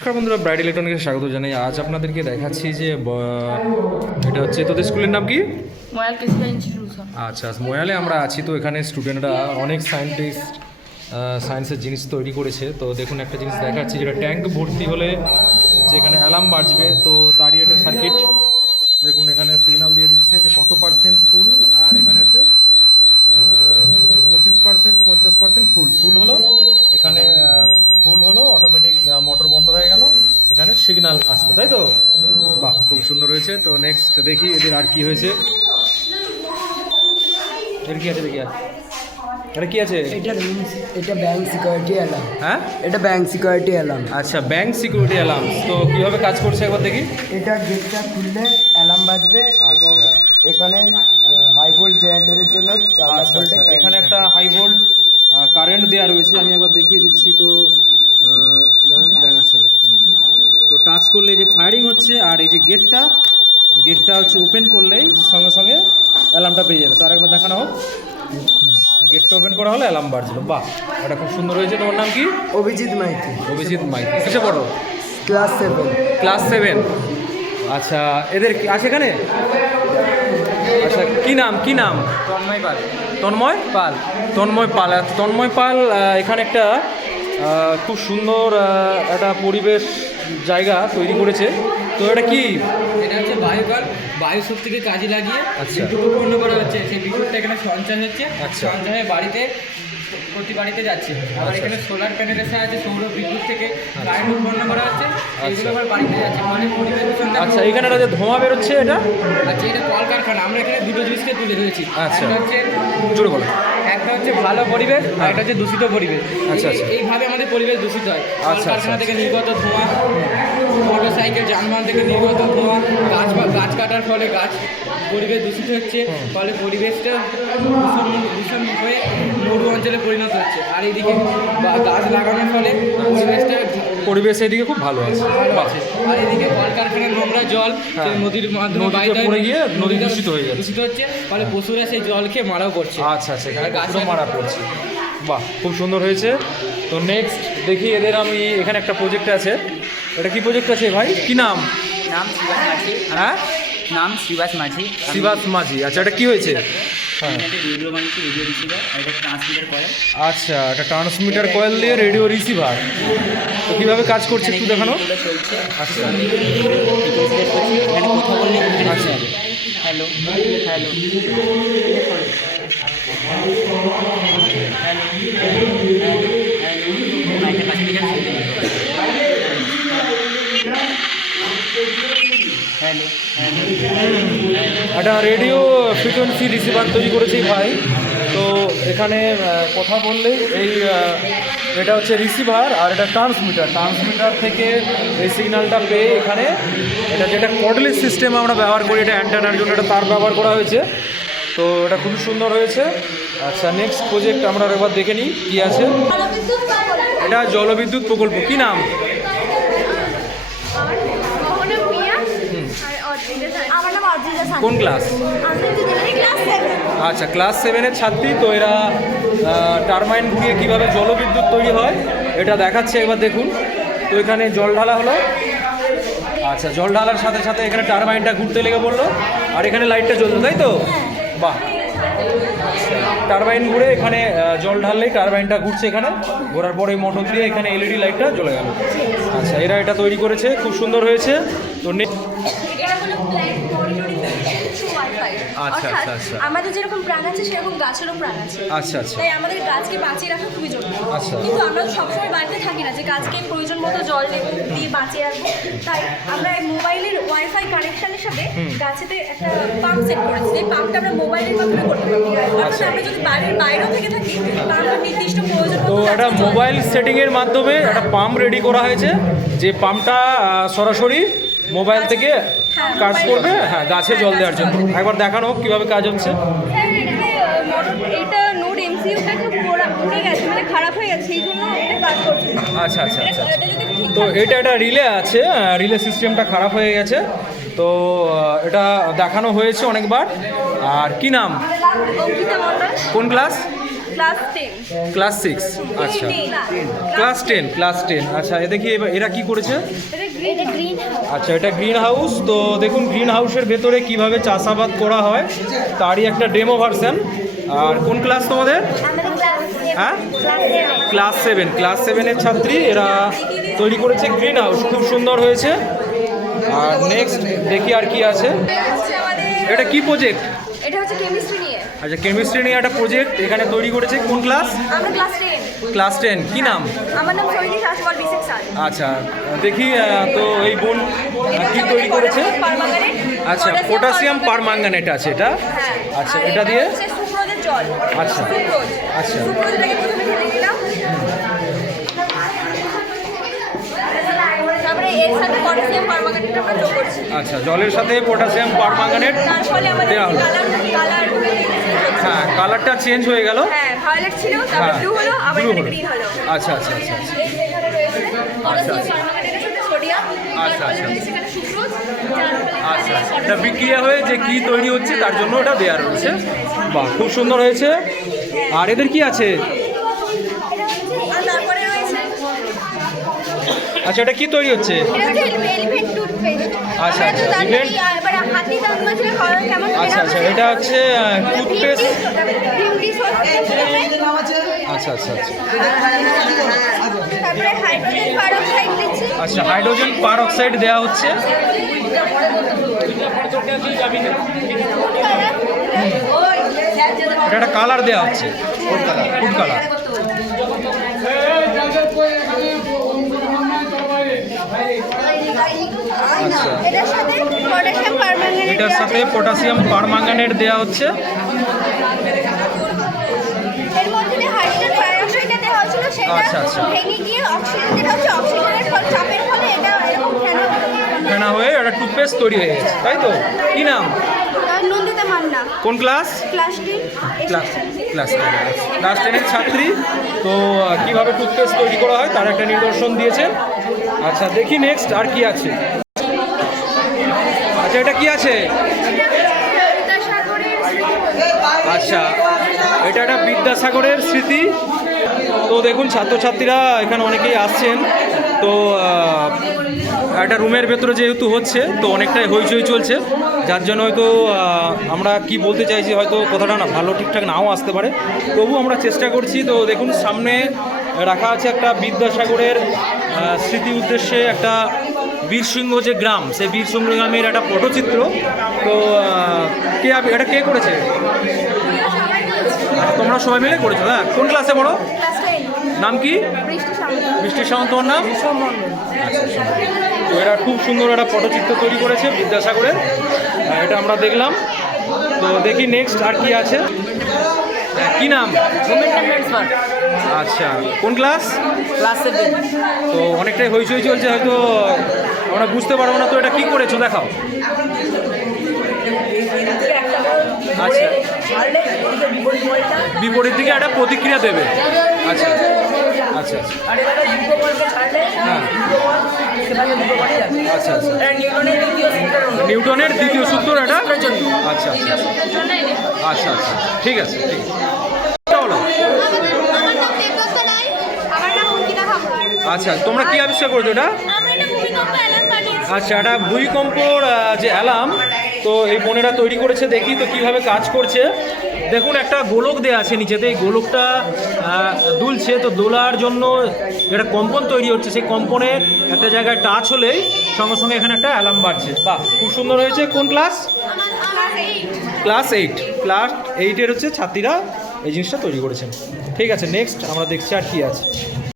নমস্কার বন্ধুরা, ব্রাইড ইলেকট্রনিক্সে স্বাগত জানাই। আজ আপনাদেরকে দেখাচ্ছি যে এটা হচ্ছে তোদের স্কুলের নাম কি? ময়াল কৃষি ইনস্টিটিউশন। আচ্ছা, ময়ালে আমরা আছি। তো এখানে স্টুডেন্টরা অনেক সায়েন্সের জিনিস তৈরি করেছে। তো দেখুন, একটা জিনিস দেখাচ্ছি যেটা ট্যাঙ্ক ভর্তি হলে যেখানে অ্যালার্ম বাজবে, তো তারই একটা সার্কিট। দেখুন, এখানে সিগন্যাল দিয়ে দিচ্ছে যে কত পার্সেন্ট ফুল, আর এখানে আছে 25%, 50% ফুল হলো। এখানে ফুল হলো, অটোমেটিক মোটর বন্ধ হয়ে গেল, এখানে সিগন্যাল আসবে, তাই তো? বাহ, খুব সুন্দর হয়েছে। তো নেক্সট দেখি এদের আর কি হয়েছে। এর কি আছে দেখি, এটা কি আছে? এটা ব্যাংক সিকিউরিটি অ্যালার্ম। হ্যাঁ, এটা ব্যাংক সিকিউরিটি অ্যালার্ম। আচ্ছা, ব্যাংক সিকিউরিটি অ্যালার্ম। তো কিভাবে কাজ করছে একবার দেখি। এটা গেটটা খুললে অ্যালার্ম বাজবে এবং এখানে হাই ভোল্ট জেনারেটরের জন্য 4 আচ্ছা, ভোল্টের এখানে একটা হাই ভোল্ট কারেন্ট দেওয়া রয়েছে। আমি একবার দেখিয়ে দিচ্ছি। তো দেখাচ্ছে, তো টাচ করলে যে ফায়ারিং হচ্ছে, আর এই যে গেটটা হচ্ছে ওপেন করলেই সঙ্গে সঙ্গে অ্যালার্মটা পেয়ে যাবে। তো আরেকবার দেখানো হোক। গেটটা ওপেন করা হলে অ্যালার্ম বাজলো। বাহ, এটা খুব সুন্দর হয়েছে। তোমার নাম কি? অভিজিৎ মাইতি, অভিজিৎ মাইতি। কিসে পড়ো? ক্লাস 7। ক্লাস 7। আচ্ছা, এদের আছে এখানে? আচ্ছা, কি নাম? তন্ময় পাল। তন্ময় পাল। এখানে একটা খুব সুন্দর একটা পরিবেশ জায়গা তৈরি করেছে। তো এটা কি? এটা হচ্ছে বায়ু শক্তিকে কাজে লাগিয়ে আচ্ছা। বিদ্যুৎ উৎপন্ন করা হচ্ছে। সেই বিদ্যুৎটা এখানে সঞ্চয় হচ্ছে। আচ্ছা। সঞ্চয় হয়ে প্রতি বাড়িতে যাচ্ছে। আবার এখানে সোলার প্যানেলের সাহায্যে সৌর বিদ্যুৎ থেকে কারেন্ট উৎপন্ন করা হচ্ছে। এগুলো আবার বাড়িতে যাচ্ছে, মানে পরিবেশ দূষণটা। আচ্ছা, এখানে একটা যে ধোঁয়া বেরোচ্ছে, এটা? আচ্ছা, এটা কলকারখানা। আমরা এখানে দুটো জিনিসকে তুলে ধরেছি। আচ্ছা। একটা হচ্ছে জোরে বলো। একটা হচ্ছে ভালো পরিবেশ, আর একটা হচ্ছে দূষিত পরিবেশ। আচ্ছা, আচ্ছা। এইভাবে আমাদের পরিবেশ দূষিত হয়। আচ্ছা, কলকারখানা থেকে নির্গত ধোঁয়া, মোটর সাইকেল যানবাহন থেকে নির্গত ধোঁয়া, গাছ কাটার ফলে পরিবেশ দূষিত হচ্ছে। ফলে পরিবেশটা দূষণ হয়ে মরু অঞ্চলে পরিণত হচ্ছে। আর এইদিকে গাছ লাগানোর ফলে পরিবেশ এদিকে খুব ভালো আছে। ভালো আছে। আর এদিকে কলকারখানার নোংরা জল সেই নদীর মাধ্যমে নদীতে পড়ে গিয়ে নদী দূষিত হয়ে যাচ্ছে। দূষিত হচ্ছে, ফলে পশুরা সেই জল খেয়ে মারাও পড়ছে। আচ্ছা, এখানে আর গাছ গাছও মারা পড়ছে। বাহ, খুব সুন্দর হয়েছে। তো নেক্সট দেখি এদের। আমি এখানে একটা প্রজেক্ট আছে। এটা কি প্রজেক্ট আছে ভাই? কি নাম? শ্রীবাস মাঝি। হ্যাঁ, নাম শ্রীবাস মাঝি। শিবাস মাঝি। আচ্ছা, এটা কি হয়েছে? হ্যাঁ, একটা রেডিও বানিয়েছি, রেডিও রিসিভার, আর এটা ট্রান্সমিটার কয়েল। আচ্ছা, একটা ট্রান্সমিটার কয়েল দিয়ে রেডিও রিসিভার। তো কীভাবে কাজ করছে একটু দেখানো। চলছে। আচ্ছা, এখানে কথা বললে আচ্ছা। হ্যালো হ্যালো মাইকের কাছে নিয়ে যান, শুনতে পাবে। হ্যালো একটা রেডিও ফ্রিকোয়েন্সি রিসিভার তৈরি করেছি ভাই। তো এখানে কথা বললেই এটা হচ্ছে রিসিভার, আর এটা ট্রান্সমিটার থেকে এই সিগন্যালটা পেয়ে এখানে এটা যেটা কর্ডলেস সিস্টেম আমরা ব্যবহার করি, এটা অ্যান্টেনার জন্য এটা তার ব্যবহার করা হয়েছে। তো এটা খুবই সুন্দর হয়েছে। আচ্ছা, নেক্সট প্রজেক্ট আমরা এবার দেখে নিই কী আছে। এটা জলবিদ্যুৎ প্রকল্প। কি নাম? কোন ক্লাস? আচ্ছা, ক্লাস 7-এর ছাত্রী। তো এরা টারবাইন ঘুরিয়ে কীভাবে জলবিদ্যুৎ তৈরি হয় এটা দেখাচ্ছে, একবার দেখুন। তো এখানে জল ঢালা হলো। আচ্ছা, জল ঢালার সাথে সাথে এখানে টারবাইনটা ঘুরতে লেগে পড়লো, আর এখানে লাইটটা জ্বলতো, তাই তো? বাহ, টারবাইন ঘুরে এখানে জল ঢাললেই টারবাইনটা ঘুরছে। এখানে ঘোরার পরে মোটর দিয়ে এখানে এলইডি লাইটটা জ্বলে গেল। আচ্ছা, এরা এটা তৈরি করেছে, খুব সুন্দর হয়েছে। তো আচ্ছা, আমাদের যেরকম প্রাণ আছে সেরকম গাছেরও প্রাণ আছে। আচ্ছা, তাই আমাদের গাছকে বাঁচিয়ে রাখা খুবই জরুরি। আচ্ছা। কিন্তু আমরা সবসময় বাড়িতে থাকি না যে গাছকে প্রয়োজন মতো জল দিয়ে বাঁচিয়ে রাখবো। তাই আমরা মোবাইলের ওয়াইফাই কানেকশনের সাথে গাছেতে একটা পাম্প সেট করেছি। যে পাম্পটা আমরা মোবাইলের মাধ্যমে করতে পারি। অর্থাৎ আমরা যদি বাইরেও থেকে থাকি, পাম্পটা নির্দিষ্ট প্রয়োজন তো মতো একটা মোবাইল সেটিংয়ের মাধ্যমে একটা পাম্প রেডি করা হয়েছে, যে পাম্পটা সরাসরি মোবাইল থেকে কাজ করবে, হ্যাঁ, গাছে জল দেওয়ার জন্য। একবার দেখানো হোক কীভাবে কাজ হচ্ছে। এটা নোড এমসিইউটাকে পুড়ে গেছে, মানে খারাপ হয়ে গেছে, সেই জন্য এটা কাজ করছে না। আচ্ছা। তো এটা একটা রিলে আছে, রিলে সিস্টেমটা খারাপ হয়ে গেছে। তো এটা দেখানো হয়েছে অনেকবার। আর কি নাম? অঙ্কিতা মণ্ডল। কোন ক্লাস? ক্লাস 10 ক্লাস 6 আচ্ছা ক্লাস 10 আচ্ছা এ দেখি এরা কি করেছে এটা গ্রিন আচ্ছা এটা গ্রিন হাউস। তো দেখুন গ্রিন হাউসের ভেতরে কিভাবে চাষাবাদ করা হয় তারই একটা ডেমো ভার্সন। আর কোন ক্লাস তোমাদের? আমাদের ক্লাস হ্যাঁ ক্লাস 7 ক্লাস 7 এর ছাত্রী এরা তৈরি করেছে গ্রিন হাউস, খুব সুন্দর হয়েছে। আর নেক্সট দেখি আর কি আছে। হচ্ছে আমাদের এটা কি প্রজেক্ট? এটা হচ্ছে কেমিস্ট্রি নিয়ে। আচ্ছা কেমিস্ট্রি নিয়ে একটা প্রজেক্ট এখানে তৈরি করেছে। কোন ক্লাস? আমরা ক্লাস 10। ক্লাস 10 কি নাম? আমার নাম সৈনী শাসওয়াল বিশেষ স্যার। আচ্ছা দেখি তো এই বোন কি তৈরি করেছে? আচ্ছা পটাশিয়াম পারম্যাঙ্গানেট আছে এটা। হ্যাঁ আচ্ছা আর এটা দিয়ে হচ্ছে সুক্রোজের জল। আচ্ছা। সুক্রোজ। আচ্ছা। সুক্রোজটাকে প্রথমে ঢেলে দিলাম। তারপরে এর সাথে পটাশিয়াম পারম্যাঙ্গানেট আমরা যোগ করছি। আচ্ছা জলের সাথে পটাশিয়াম পারম্যাঙ্গানেট তার ফলে আমাদের দেওয়া হলো। কালার হ্যাঁ কালারটা চেঞ্জ হয়ে গেল। হ্যাঁ ভায়োলেট ছিল তারপরে ব্লু হলো আবার ব্লু এখানে হলো। গ্রিন হলো। আচ্ছা আচ্ছা আচ্ছা আচ্ছা। এই যে এখানে রয়েছে পটাশিয়াম পারম্যাঙ্গানেটের সাথে সোডিয়াম তার আচ্ছা, ফলে আচ্ছা। রয়েছে এখানে সুক্রোজ যার ফলে আচ্ছা এখানে এটা বিক্রিয়া হয়ে যে কি তৈরি হচ্ছে তার জন্য ওটা দেওয়া রয়েছে। বাহ খুব সুন্দর হয়েছে। আর এদের কি আছে? আর তারপরে রয়েছে আচ্ছা এটা কি তৈরি হচ্ছে? এটা হচ্ছে এলিফ্যান্ট টুথপেস্ট। আচ্ছা, আমরা তো আচ্ছা, জানি elephant- এবার হাতি দাঁত মাজলে খাওয়া কেমন আচ্ছা আচ্ছা এটা হচ্ছে টুথপেস্ট। আচ্ছা আচ্ছা আচ্ছা তারপরে হাইড্রোজেন পারঅক্সাইড দিচ্ছি। আচ্ছা হাইড্রোজেন পার অক্সাইড দেওয়া হচ্ছে। এটা একটা কালার দেওয়া হচ্ছে ফুড কালার। আচ্ছা এটার সাথে পটাশিয়াম পারম্যাঙ্গানেট এটার সাথে পটাশিয়াম পারম্যাঙ্গানেট দেওয়া হচ্ছে। এর মধ্যে যে হাইড্রোজেন পারঅক্সাইডটা দেওয়া হয়েছিল সেটা আচ্ছা, আচ্ছা। ভেঙে গিয়ে অক্সিজেন যেটা হচ্ছে অক্সিজেনের চাপের ফলে এটা এরকম ফেনা হয়ে একটা টুথপেস্ট তৈরি হয়ে গেছে তাই তো? কি নাম? নন্দিতা মান্না কোন ক্লাস? ক্লাস 10 ক্লাস 10 এর ছাত্রী। তো কিভাবে টুথপেস্ট তৈরি করা হয় তার একটা নিদর্শন দিয়েছেন। আচ্ছা দেখি নেক্সট আর কি আছে। আচ্ছা এটা কি আছে? আচ্ছা এটা একটা বিদ্যাসাগরের স্মৃতি। তো দেখুন ছাত্রছাত্রীরা এখানে অনেকেই আসছেন। তো একটা রুমের ভেতরে যেহেতু হচ্ছে তো অনেকটাই হইচই চলছে, যার জন্য হয়তো আমরা কি বলতে চাইছি হয়তো কথাটা না ভালো ঠিকঠাক নাও আসতে পারে, তবু আমরা চেষ্টা করছি। তো দেখুন সামনে রাখা আছে একটা বিদ্যাসাগরের স্মৃতি উদ্দেশ্যে একটা বীরসিংহ যে গ্রাম, সেই বীরসিংহ গ্রামের একটা পটচিত্র। তো এটা কে করেছে? তোমরা সবাই মিলে করেছো? হ্যাঁ কোন ক্লাসে পড়ো? নাম কি? বৃষ্টি সামন্ত। তোমার নাম? আচ্ছা তো এরা খুব সুন্দর একটা পটচিত্র তৈরি করেছে বিদ্যাসাগরের, এটা আমরা দেখলাম। তো দেখি নেক্সট আর কি আছে। কি নাম? আচ্ছা কোন ক্লাস? ক্লাস 7। তো অনেকটাই হইচই চলছে, হয়তো আমরা বুঝতে পারবো না। তো এটা কি করেছো দেখাও। আচ্ছা বিপরীত দিকে একটা প্রতিক্রিয়া দেবে। আচ্ছা আচ্ছা হ্যাঁ আচ্ছা আচ্ছা নিউটনের দ্বিতীয় সূত্র এটা। আচ্ছা আচ্ছা আচ্ছা আচ্ছা ঠিক আছে ঠিক আছে বলো। আমার নাম দেবদত্ত রায়। আমার নাম অঙ্কিতা ঠাকুর। আচ্ছা তোমরা কি আবিষ্কার করেছো এটা? আমরা এটা ভূমিকম্প অ্যালার্ম বানিয়েছি। আচ্ছা এটা ভূমিকম্পর যে অ্যালার্ম, তো এই বোনেরা তৈরি করেছে। দেখি তো কিভাবে কাজ করছে। দেখুন একটা গোলক দেওয়া আছে নিচেতে, এই গোলকটা দুলছে। তো দোলার জন্য একটা কম্পন তৈরি হচ্ছে, সেই কম্পনে একটা জায়গায় টাচ হলেই সঙ্গে সঙ্গে এখানে একটা অ্যালার্ম বাজছে। বাহ খুব সুন্দর হয়েছে। কোন ক্লাস? ক্লাস 8। ক্লাস 8-এর হচ্ছে ছাত্রীরা এই জিনিসটা তৈরি করেছেন। ঠিক আছে নেক্সট আমরা দেখছি আর কি আছে।